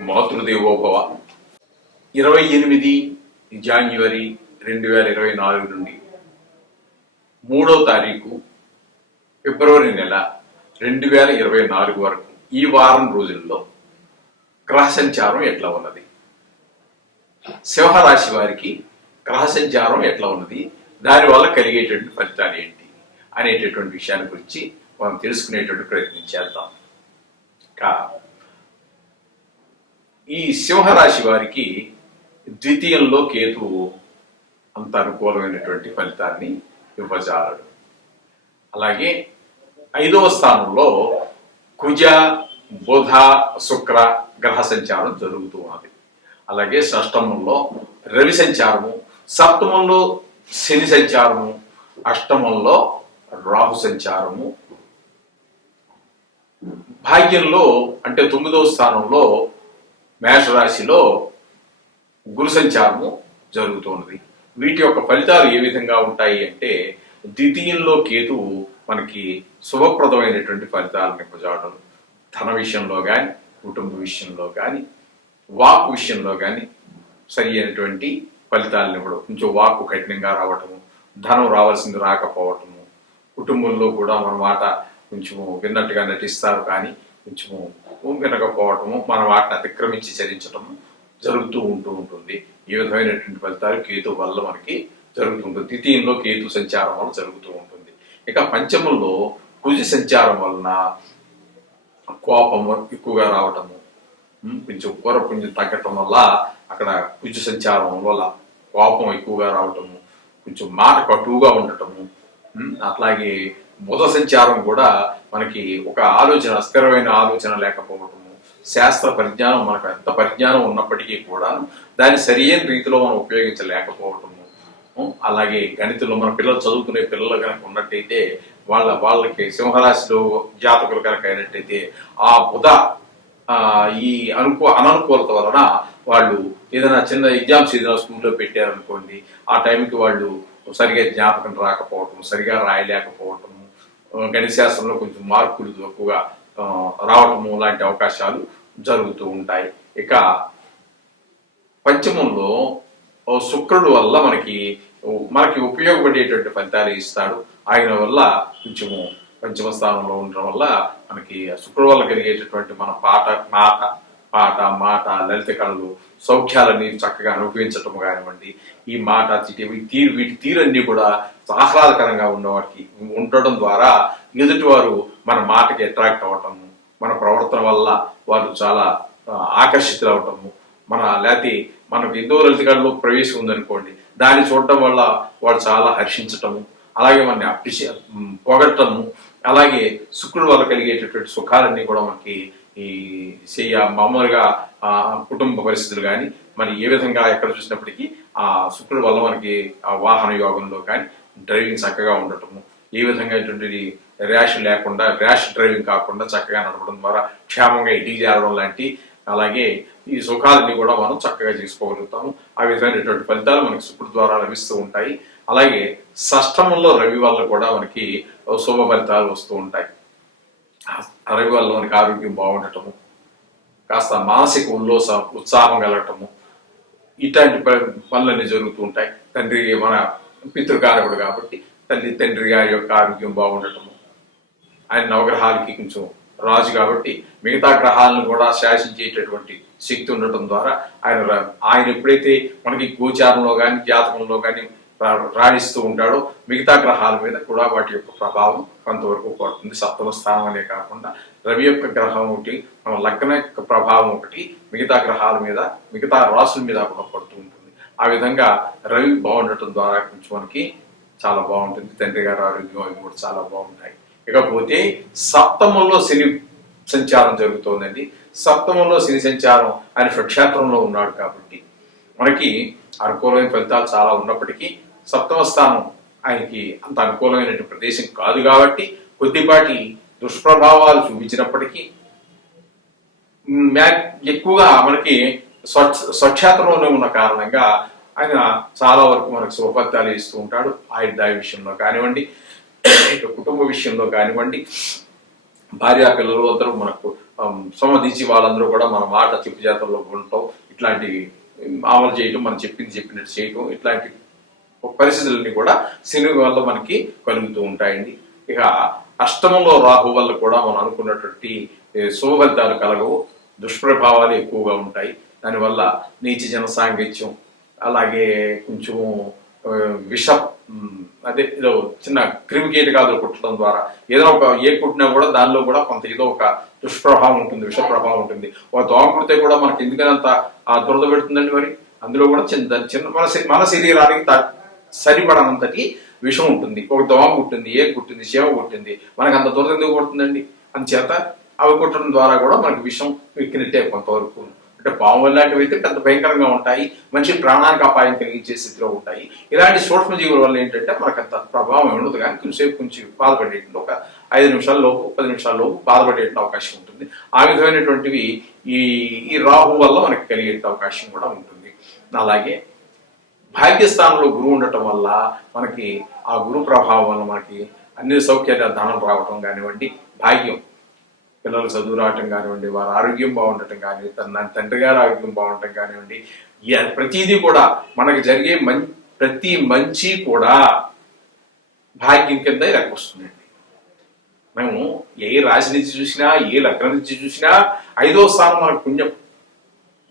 మాతృదేవోభవ. ఇరవై ఎనిమిది జాన్యువరి రెండు వేల ఇరవై నాలుగు నుండి మూడో తారీఖు ఫిబ్రవరి నెల రెండు వేల ఇరవై నాలుగు వరకు ఈ వారం రోజుల్లో గ్రహ సంచారం ఎట్లా ఉన్నది? సింహరాశి వారికి గ్రహ సంచారం ఎట్లా ఉన్నది? దానివల్ల కలిగేటువంటి ఫలితాలు ఏంటి? అనేటటువంటి విషయాన్ని గురించి మనం తెలుసుకునేటువంటి ప్రయత్నం చేద్దాం. కా ఈ సింహరాశి వారికి ద్వితీయంలో కేతువు అంత అనుకూలమైనటువంటి ఫలితాన్ని ఇవ్వజాలడు. అలాగే ఐదవ స్థానంలో కుజ బుధ శుక్ర గ్రహ సంచారం జరుగుతూ ఉన్నది. అలాగే షష్టమంలో రవి సంచారము సప్తమంలో శని సంచారము అష్టమంలో రాహు సంచారము. భాగ్యంలో అంటే తొమ్మిదవ స్థానంలో మేషరాశిలో గురు సంచారము జరుగుతున్నది వీటి యొక్క ఫలితాలు ఏ విధంగా ఉంటాయి అంటే ద్వితీయంలో కేతువు మనకి శుభప్రదమైనటువంటి ఫలితాలను నింపజాడడం ధన విషయంలో కానీ కుటుంబ విషయంలో కానీ వాక్ విషయంలో కానీ సరి అయినటువంటి ఫలితాలను ఇవ్వడం కొంచెం వాక్కు కఠినంగా రావటము ధనం రావాల్సింది రాకపోవటము కుటుంబంలో కూడా మన మాట కొంచెము విన్నట్టుగా నటిస్తారు కానీ కొంచెము వినకపోవటము మన వాటిని అతిక్రమించి చరించటము జరుగుతూ ఉంటూ ఉంటుంది. ఈ విధమైనటువంటి ఫలితాలు కేతు వల్ల మనకి జరుగుతుంటుంది ద్వితీయంలో కేతు సంచారం వల్ల జరుగుతూ ఉంటుంది. ఇక పంచమంలో కుజి సంచారం వలన కోపము ఎక్కువగా రావటము కొంచెం కూర కొంచెం తగ్గటం వల్ల అక్కడ కుజ సంచారం వల్ల కోపం ఎక్కువగా రావటము కొంచెం మాట కటువుగా ఉండటము అట్లాగే బుధ సంచారం కూడా మనకి ఒక ఆలోచన స్థిరమైన ఆలోచన లేకపోవటము శాస్త్ర పరిజ్ఞానం మనకు ఎంత పరిజ్ఞానం ఉన్నప్పటికీ కూడా దాన్ని సరియైన రీతిలో మనం ఉపయోగించలేకపోవటము అలాగే గణితంలో మన పిల్లలు చదువుకునే పిల్లలు కనుక ఉన్నట్టయితే వాళ్ళ వాళ్ళకి సింహరాశిలో జాతకులు కనుక అయినట్టయితే ఆ బుధ ఈ అనుకూ అననుకూలత వలన వాళ్ళు ఏదైనా చిన్న ఎగ్జామ్స్ ఏదైనా స్కూల్లో పెట్టారనుకోండి ఆ టైంకి వాళ్ళు సరిగా జ్ఞాపకం రాకపోవటం సరిగా రాయలేకపోవటం గణిత శాస్త్రంలో కొంచెం మార్కులు తక్కువగా రావటము లాంటి అవకాశాలు జరుగుతూ ఉంటాయి. ఇక పంచమంలో శుక్రుడు వల్ల మనకి మనకి ఉపయోగపడేటువంటి ఫలితాలు ఇస్తాడు. ఆయన వల్ల కొంచెము పంచమ స్థానంలో ఉండడం వల్ల మనకి శుక్రుడు వల్ల కలిగేటటువంటి మన పాట మాట పాట మాట లలిత కళలు సౌఖ్యాలని చక్కగా అనుభవించటం కానివ్వండి ఈ మాట చిటి తీరు వీటి తీరన్నీ కూడా ఆహ్లాదకరంగా ఉన్నవాడికి ఉండటం ద్వారా ఎదుటివారు మన మాటకి అట్రాక్ట్ అవ్వటము మన ప్రవర్తన వల్ల వారు చాలా ఆకర్షితులు అవటము మన లేకపోతే మనకు ఎంతో కళలో ప్రవేశం ఉందనుకోండి దాన్ని చూడటం వల్ల వాళ్ళు చాలా హర్షించటము అలాగే మనని అప్రిషియే పొగట్టము అలాగే శుక్రుడు వల్ల కలిగేటటువంటి సుఖాలన్నీ కూడా మనకి ఈ చెయ్య మామూలుగా ఆ, కుటుంబ పరిస్థితులు కానీ మరి ఏ విధంగా ఎక్కడ చూసినప్పటికీ ఆ శుక్రుడు వల్ల మనకి ఆ వాహన యోగంలో కానీ డ్రైవింగ్ చక్కగా ఉండటము ఏ విధంగా ఇటువంటి ర్యాష్ లేకుండా ర్యాష్ డ్రైవింగ్ కాకుండా చక్కగా నడపడం ద్వారా క్షేమంగా ఇంటికి చేరడం లాంటి అలాగే ఈ సుఖాలన్నీ కూడా మనం చక్కగా చేసుకోగలుగుతాము. ఆ విధమైనటువంటి ఫలితాలు మనకి శుక్రుడు ద్వారా లభిస్తూ ఉంటాయి. అలాగే షష్టమంలో రవి వల్ల కూడా మనకి శుభ ఫలితాలు వస్తూ ఉంటాయి. ఆ వల్ల మనకి ఆరోగ్యం బాగుండటము కాస్త మానసిక ఉల్లోస ఉత్సాహం కలగటము ఇట్లాంటి ప- పనులన్నీ జరుగుతూ ఉంటాయి. తండ్రి మన పితృకారకుడు కాబట్టి తల్లి తండ్రి గారి యొక్క ఆరోగ్యం బాగుండటము. ఆయన నవగ్రహాలకి కొంచెం రాజు కాబట్టి మిగతా గ్రహాలను కూడా శాసించేటటువంటి శక్తి ఉండటం ద్వారా ఆయన రా- ఆయన ఎప్పుడైతే మనకి గోచారంలో కానీ జాతకంలో కానీ రాణిస్తూ ఉంటాడో మిగతా గ్రహాల మీద కూడా వాటి యొక్క ప్రభావం కొంతవరకు పడుతుంది సప్తమ స్థానం అనే కాకుండా రవి యొక్క గ్రహం ఒకటి మన లగ్న యొక్క ప్రభావం ఒకటి మిగతా గ్రహాల మీద మిగతా రాసుల మీద కూడా పడుతూ ఉంటుంది. ఆ విధంగా రవి బాగుండటం ద్వారా కొంచెం మనకి చాలా బాగుంటుంది. తండ్రి గారి ఆరోగ్యం అవి కూడా చాలా బాగుంటాయి. ఇకపోతే సప్తమంలో శని సంచారం జరుగుతోందండి. సప్తమంలో శని సంచారం ఆయన స్వక్షేత్రంలో ఉన్నాడు కాబట్టి మనకి అనుకూలమైన ఫలితాలు చాలా ఉన్నప్పటికీ సప్తమ స్థానం ఆయనకి అంత అనుకూలమైన ప్రదేశం కాదు కాబట్టి కొద్దిపాటి దుష్ప్రభావాలు చూపించినప్పటికీ మ్యా- ఎక్కువగా మనకి స్వచ్ఛ స్వచ్ఛాతంలోనే ఉన్న కారణంగా ఆయన చాలా వరకు మనకు శుభఫలితాలు ఇస్తూ ఉంటాడు. ఆయుర్దాయ విషయంలో కానివ్వండి ఇటు కుటుంబ విషయంలో కానివ్వండి భార్య పిల్లలు అందరూ మనకు ఆమ్, సమ్మతించి వాళ్ళందరూ కూడా మన మాట చెప్పు జాతరలో ఉండటం ఇట్లాంటి అమలు చేయటం మనం చెప్పింది చెప్పినట్టు చేయటం ఇట్లాంటి పరిస్థితులన్నీ కూడా శని వల్ల మనకి కలుగుతూ ఉంటాయండి. ఇక అష్టమంలో రాహు వల్ల కూడా మనం అనుకున్నటువంటి శుభ ఫలితాలు కలగవు దుష్ప్రభావాలు ఎక్కువగా ఉంటాయి. దానివల్ల నీచ జన సాంగత్యం అలాగే కొంచెం విష అదే ఏదో చిన్న క్రిమికీటకాలు కుట్టడం ద్వారా ఏదైనా ఒక ఏ కుట్టినా కూడా దానిలో కూడా కొంత ఏదో ఒక దుష్ప్రభావం ఉంటుంది విష ప్రభావం ఉంటుంది. ఒక దోమ కుడితే కూడా మనకి ఎందుకనంత ఆ దురద పెడుతుందండి మరి? అందులో కూడా చిన్న చిన్న మన మన శరీరానికి సరిపడనంతటి విషం ఉంటుంది. ఒక దోమ కుట్టింది ఏ కుట్టింది శివ కుట్టింది మనకు అంత దూరం ఎందుకు పడుతుందండి? అందుచేత అవి కుట్టడం ద్వారా కూడా మనకి విషం ఎక్కినట్టే కొంతవరకు. అంటే పాము లాంటివి అయితే పెద్ద భయంకరంగా ఉంటాయి. మనిషి ప్రాణానికి అపాయం కలిగించే స్థితిలో ఉంటాయి. ఇలాంటి సూక్ష్మ జీవుల వల్ల ఏంటంటే మనకు అంత ప్రభావం ఉండదు. కానీ కొంచెంసేపు కొంచెం బాధపడేటువంటి ఒక ఐదు నిమిషాల లోపు పది నిమిషాల లోపు బాధపడే అవకాశం ఉంటుంది. ఆ విధమైనటువంటివి ఈ ఈ రాహు వల్ల మనకి కలిగే అవకాశం కూడా ఉంటుంది. అలాగే భాగ్యస్థానంలో గురువు ఉండటం వల్ల మనకి ఆ గురు ప్రభావం వల్ల మనకి అన్ని సౌఖ్యాలు ధనం రావటం కానివ్వండి భాగ్యం. పిల్లలు చదువు రావటం కానివ్వండి వారి ఆరోగ్యం బాగుండటం కానీ తన తండ్రి గారి ఆరోగ్యం బాగుండటం కానివ్వండి ప్రతిదీ కూడా మనకు జరిగే మం ప్రతి మంచి కూడా భాగ్యం కింద లెక్క వస్తుందండి. మేము ఏ రాశి నుంచి చూసినా ఏ లగ్నం నుంచి చూసినా ఐదో స్థానం మనకు పుణ్యం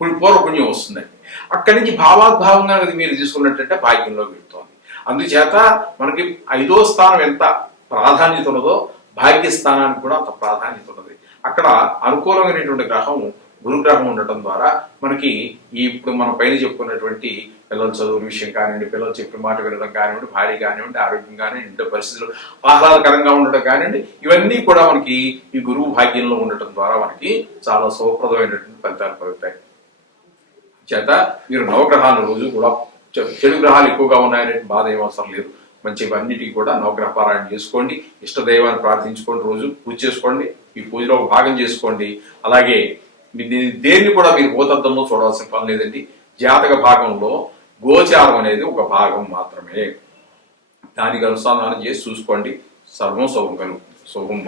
పూర్వ పుణ్యం వస్తుందండి. అక్కడి నుంచి భావాద్భావంగా అది మీరు తీసుకున్నట్టంటే భాగ్యంలో వెళ్తోంది అందుచేత మనకి ఐదో స్థానం ఎంత ప్రాధాన్యత ఉన్నదో భాగ్య స్థానానికి కూడా అంత ప్రాధాన్యత ఉన్నది. అక్కడ అనుకూలమైనటువంటి గ్రహం గురుగ్రహం ఉండటం ద్వారా మనకి ఈ ఇప్పుడు మనం పైన చెప్పుకున్నటువంటి పిల్లల చదువు విషయం కానివ్వండి పిల్లలు చెప్పిన మాట వినడం కానివ్వండి భార్య కానివ్వండి ఆరోగ్యం కానివ్వండి ఇంట్లో పరిస్థితులు ఆహ్లాదకరంగా ఉండడం కానివ్వండి ఇవన్నీ కూడా మనకి ఈ గురువు భాగ్యంలో ఉండటం ద్వారా మనకి చాలా శుభప్రదమైనటువంటి ఫలితాలు కలుగుతాయి. చేత మీరు నవగ్రహాలు రోజు కూడా చెడు గ్రహాలు ఎక్కువగా ఉన్నాయనే బాధ ఏమవసరం లేదు. మంచి అన్నిటికీ కూడా నవగ్రహ పారాయణ చేసుకోండి. ఇష్టదైవాన్ని ప్రార్థించుకోండి రోజు పూజ చేసుకోండి ఈ పూజలో ఒక భాగం చేసుకోండి. అలాగే దేన్ని కూడా మీరు భూతత్వంలో చూడాల్సిన పని లేదండి. జాతక భాగంలో గోచారం అనేది ఒక భాగం మాత్రమే. దానికి అనుసంధానం చేసి చూసుకోండి. సర్వం శుభం కలుగుతుంది శుభం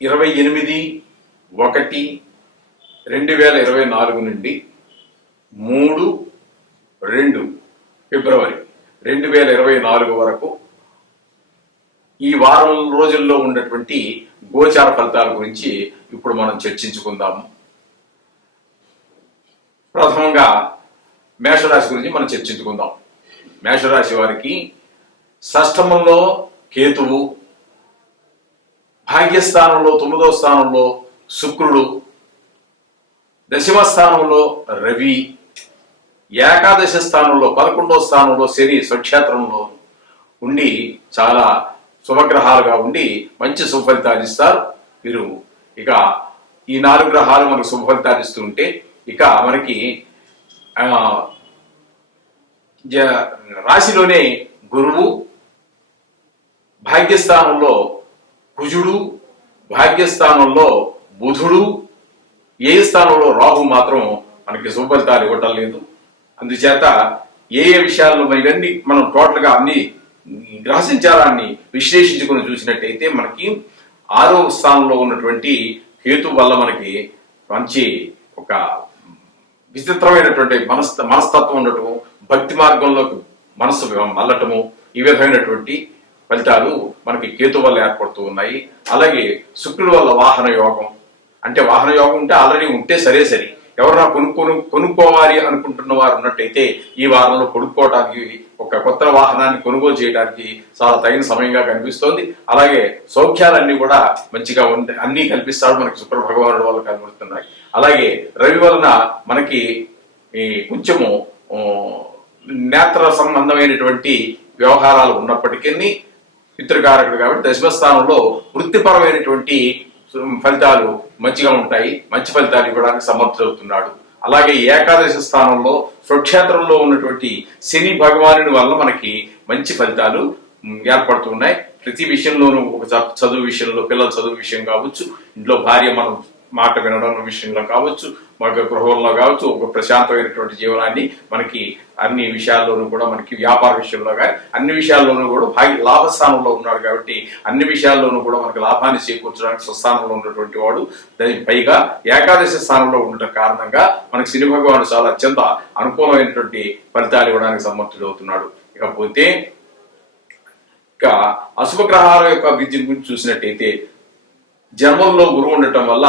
ఇరవై ఎనిమిది ఒకటి రెండు వేల ఇరవై నాలుగు నుండి మూడు రెండు ఫిబ్రవరి రెండు వేల ఇరవై నాలుగు వరకు ఈ వారం రోజుల్లో ఉన్నటువంటి గోచార ఫలితాల గురించి ఇప్పుడు మనం చర్చించుకుందాము ప్రథమంగా మేషరాశి గురించి మనం చర్చించుకుందాం. మేషరాశి వారికి షష్టమంలో కేతువు భాగ్యస్థానంలో తొమ్మిదో స్థానంలో శుక్రుడు దశమ స్థానంలో రవి ఏకాదశ స్థానంలో పదకొండో స్థానంలో శని స్వక్షేత్రంలో ఉండి చాలా శుభగ్రహాలుగా ఉండి మంచి శుభఫలితాలు ఇస్తారు వీరు ఇక ఈ నాలుగు గ్రహాలు మనకు శుభ ఇస్తూ ఉంటే ఇక మనకి రాశిలోనే గురువు భాగ్యస్థానంలో కుజుడు భాగ్యస్థానంలో బుధుడు ఏ స్థానంలో రాహు మాత్రం మనకి శుభఫలితాలు ఇవ్వటం లేదు. అందుచేత ఏ ఏ విషయాల్లో ఇవన్నీ మనం టోటల్గా అన్ని ఈ విశ్లేషించుకుని చూసినట్టయితే మనకి ఆరో స్థానంలో ఉన్నటువంటి కేతు వల్ల మనకి మంచి ఒక విచిత్రమైనటువంటి మనస్ మనస్తత్వం ఉండటము భక్తి మార్గంలోకి మనసు మల్లటము ఈ విధమైనటువంటి ఫలితాలు మనకి కేతు వల్ల ఏర్పడుతూ ఉన్నాయి. అలాగే శుక్రుడు వల్ల వాహన యోగం అంటే వాహన యోగం ఉంటే ఆల్రెడీ ఉంటే సరే సరి. ఎవరన్నా కొనుక్కొను కొనుక్కోవాలి అనుకుంటున్న వారు ఉన్నట్టయితే ఈ వారంలో కొనుక్కోవడానికి ఒక కొత్త వాహనాన్ని కొనుగోలు చేయడానికి చాలా తగిన సమయంగా కనిపిస్తోంది. అలాగే సౌఖ్యాలన్నీ కూడా మంచిగా ఉంది అన్నీ కల్పిస్తాడు మనకి శుక్ర భగవానుడు వల్ల కనబడుతున్నాయి. అలాగే రవి వలన మనకి ఈ కొంచెము నేత్ర సంబంధమైనటువంటి వ్యవహారాలు ఉన్నప్పటికీ పితృకారకుడు కాబట్టి దశమ స్థానంలో వృత్తిపరమైనటువంటి ఫలితాలు మంచిగా ఉంటాయి. మంచి ఫలితాలు ఇవ్వడానికి సమర్థుడవుతున్నాడు. అలాగే ఏకాదశి స్థానంలో స్వక్షేత్రంలో ఉన్నటువంటి శని భగవానుడి వల్ల మనకి మంచి ఫలితాలు ఏర్పడుతున్నాయి ప్రతి విషయంలోనూ ఒక చదువు విషయంలో పిల్లల చదువు విషయం కావచ్చు ఇంట్లో భార్య మనం మాట వినడం విషయంలో కావచ్చు మన గృహంలో కావచ్చు ఒక ప్రశాంతమైనటువంటి జీవనాన్ని మనకి అన్ని విషయాల్లోనూ కూడా మనకి వ్యాపార విషయంలో కానీ అన్ని విషయాల్లోనూ కూడా భాగ్య లాభస్థానంలో ఉన్నాడు కాబట్టి అన్ని విషయాల్లోనూ కూడా మనకి లాభాన్ని చేకూర్చడానికి స్వస్థానంలో ఉన్నటువంటి వాడు. దానికి పైగా ఏకాదశి స్థానంలో ఉండటం కారణంగా మనకి శని భగవానుడు చాలా అత్యంత అనుకూలమైనటువంటి ఫలితాలు ఇవ్వడానికి సమర్థుడు అవుతున్నాడు. ఇకపోతే ఇక అశుభ గ్రహాల యొక్క విద్య గురించి చూసినట్టయితే జన్మంలో గురువు ఉండటం వల్ల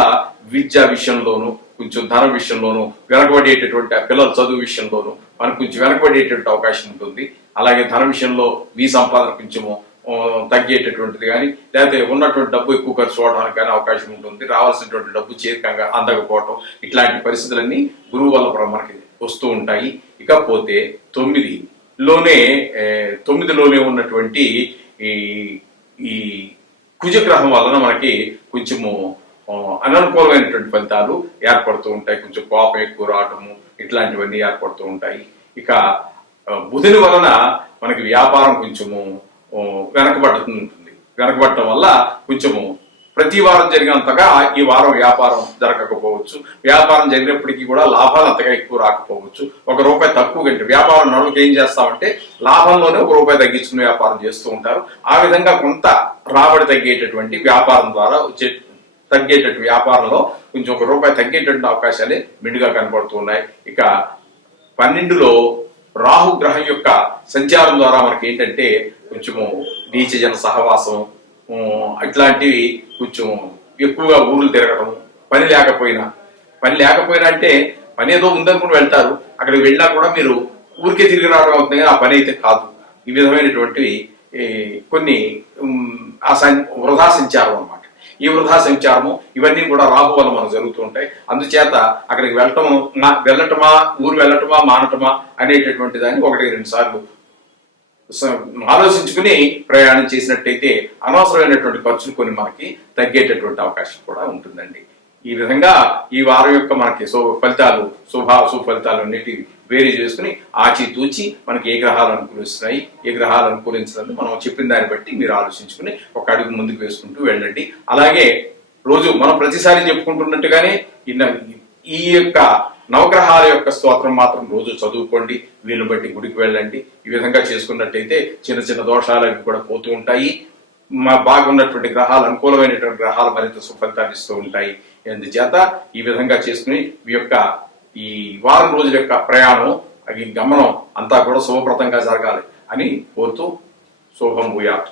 విద్య విషయంలోను కొంచెం ధన విషయంలోను వెనకబడేటటువంటి ఆ పిల్లల చదువు విషయంలోను మనకు కొంచెం వెనకబడేటటువంటి అవకాశం ఉంటుంది. అలాగే ధన విషయంలో మీ సంపాదన కొంచెము తగ్గేటటువంటిది కానీ లేకపోతే ఉన్నటువంటి డబ్బు ఎక్కువ ఖర్చు అవడానికి కానీ అవకాశం ఉంటుంది. రావాల్సినటువంటి డబ్బు చేరికంగా అందకపోవటం ఇట్లాంటి పరిస్థితులన్నీ గురువు వల్ల కూడా మనకి వస్తూ ఉంటాయి. ఇకపోతే తొమ్మిది లోనే తొమ్మిదిలోనే ఉన్నటువంటి ఈ ఈ కుజగ్రహం వలన మనకి కొంచెము అననుకూలమైనటువంటి ఫలితాలు ఏర్పడుతూ ఉంటాయి. కొంచెం కోపం ఎక్కువ రావటము ఇట్లాంటివన్నీ ఏర్పడుతూ ఉంటాయి. ఇక బుధుని వలన మనకి వ్యాపారం కొంచెము వెనకబడుతూ ఉంటుంది. వెనకబడటం వల్ల కొంచెము ప్రతి వారం జరిగినంతగా ఈ వారం వ్యాపారం జరగకపోవచ్చు. వ్యాపారం జరిగినప్పటికీ కూడా లాభాలు అంతగా ఎక్కువ రాకపోవచ్చు. ఒక రూపాయి తక్కువ కంటే వ్యాపారం నడువుకి ఏం చేస్తామంటే లాభంలోనే ఒక రూపాయి తగ్గించుకుని వ్యాపారం చేస్తూ ఉంటారు. ఆ విధంగా కొంత రాబడి తగ్గేటటువంటి వ్యాపారం ద్వారా తగ్గేటట్టు వ్యాపారంలో కొంచెం ఒక రూపాయి తగ్గేటట్టు అవకాశాలే మెండుగా కనబడుతున్నాయి. ఇక పన్నెండులో రాహు గ్రహం యొక్క సంచారం ద్వారా మనకి ఏంటంటే కొంచెము నీచజన సహవాసం అట్లాంటివి ఇట్లాంటివి కొంచెం ఎక్కువగా ఊర్లు తిరగడం పని లేకపోయినా. పని లేకపోయినా అంటే పని ఏదో ఉందనుకుని వెళ్తారు. అక్కడికి వెళ్ళినా కూడా మీరు ఊరికే తిరిగి రావడం అవుతుంది కానీ ఆ పని అయితే కాదు. ఈ విధమైనటువంటి ఈ, కొన్ని ఆ వృధా సంచారం అన్నమాట. ఈ వృధా సంచారము ఇవన్నీ కూడా రాహు వల్ల మనకు జరుగుతూ ఉంటాయి. అందుచేత అక్కడికి వెళ్ళటం వెళ్ళటమా ఊరు వెళ్ళటమా మానటమా అనేటటువంటి దాన్ని ఒకటి రెండు సార్లు స- ఆలోచించుకుని ప్రయాణం చేసినట్టయితే అనవసరమైనటువంటి ఖర్చులు కొన్ని మనకి తగ్గేటటువంటి అవకాశం కూడా ఉంటుందండి. ఈ విధంగా ఈ వారం యొక్క మనకి శుభ ఫలితాలు శుభ సుఫలితాలు ఫలితాలు అన్నిటి వేరే చేసుకుని ఆచి తూచి మనకి ఏ గ్రహాలు అనుకూలిస్తున్నాయి ఏ గ్రహాలు అనుకూలించదని మనం చెప్పిన దాన్ని బట్టి మీరు ఆలోచించుకుని ఒక అడుగు ముందుకు వేసుకుంటూ వెళ్ళండి. అలాగే రోజు మనం ప్రతిసారి చెప్పుకుంటున్నట్టుగానే ఈ యొక్క నవగ్రహాల యొక్క స్తోత్రం మాత్రం రోజు చదువుకోండి వీళ్ళు బట్టి గుడికి వెళ్ళండి. ఈ విధంగా చేసుకున్నట్టయితే చిన్న చిన్న దోషాలు అవి కూడా పోతూ ఉంటాయి. మా బాగున్నటువంటి గ్రహాలు అనుకూలమైనటువంటి గ్రహాలు మరింత సుఫలితాన్ని ఇస్తూ ఉంటాయి. అందుచేత ఈ విధంగా చేసుకుని ఈ యొక్క ఈ వారం రోజుల యొక్క ప్రయాణం ఈ గమనం అంతా కూడా శుభప్రదంగా జరగాలి అని కోరుతూ శుభం భూయాత్.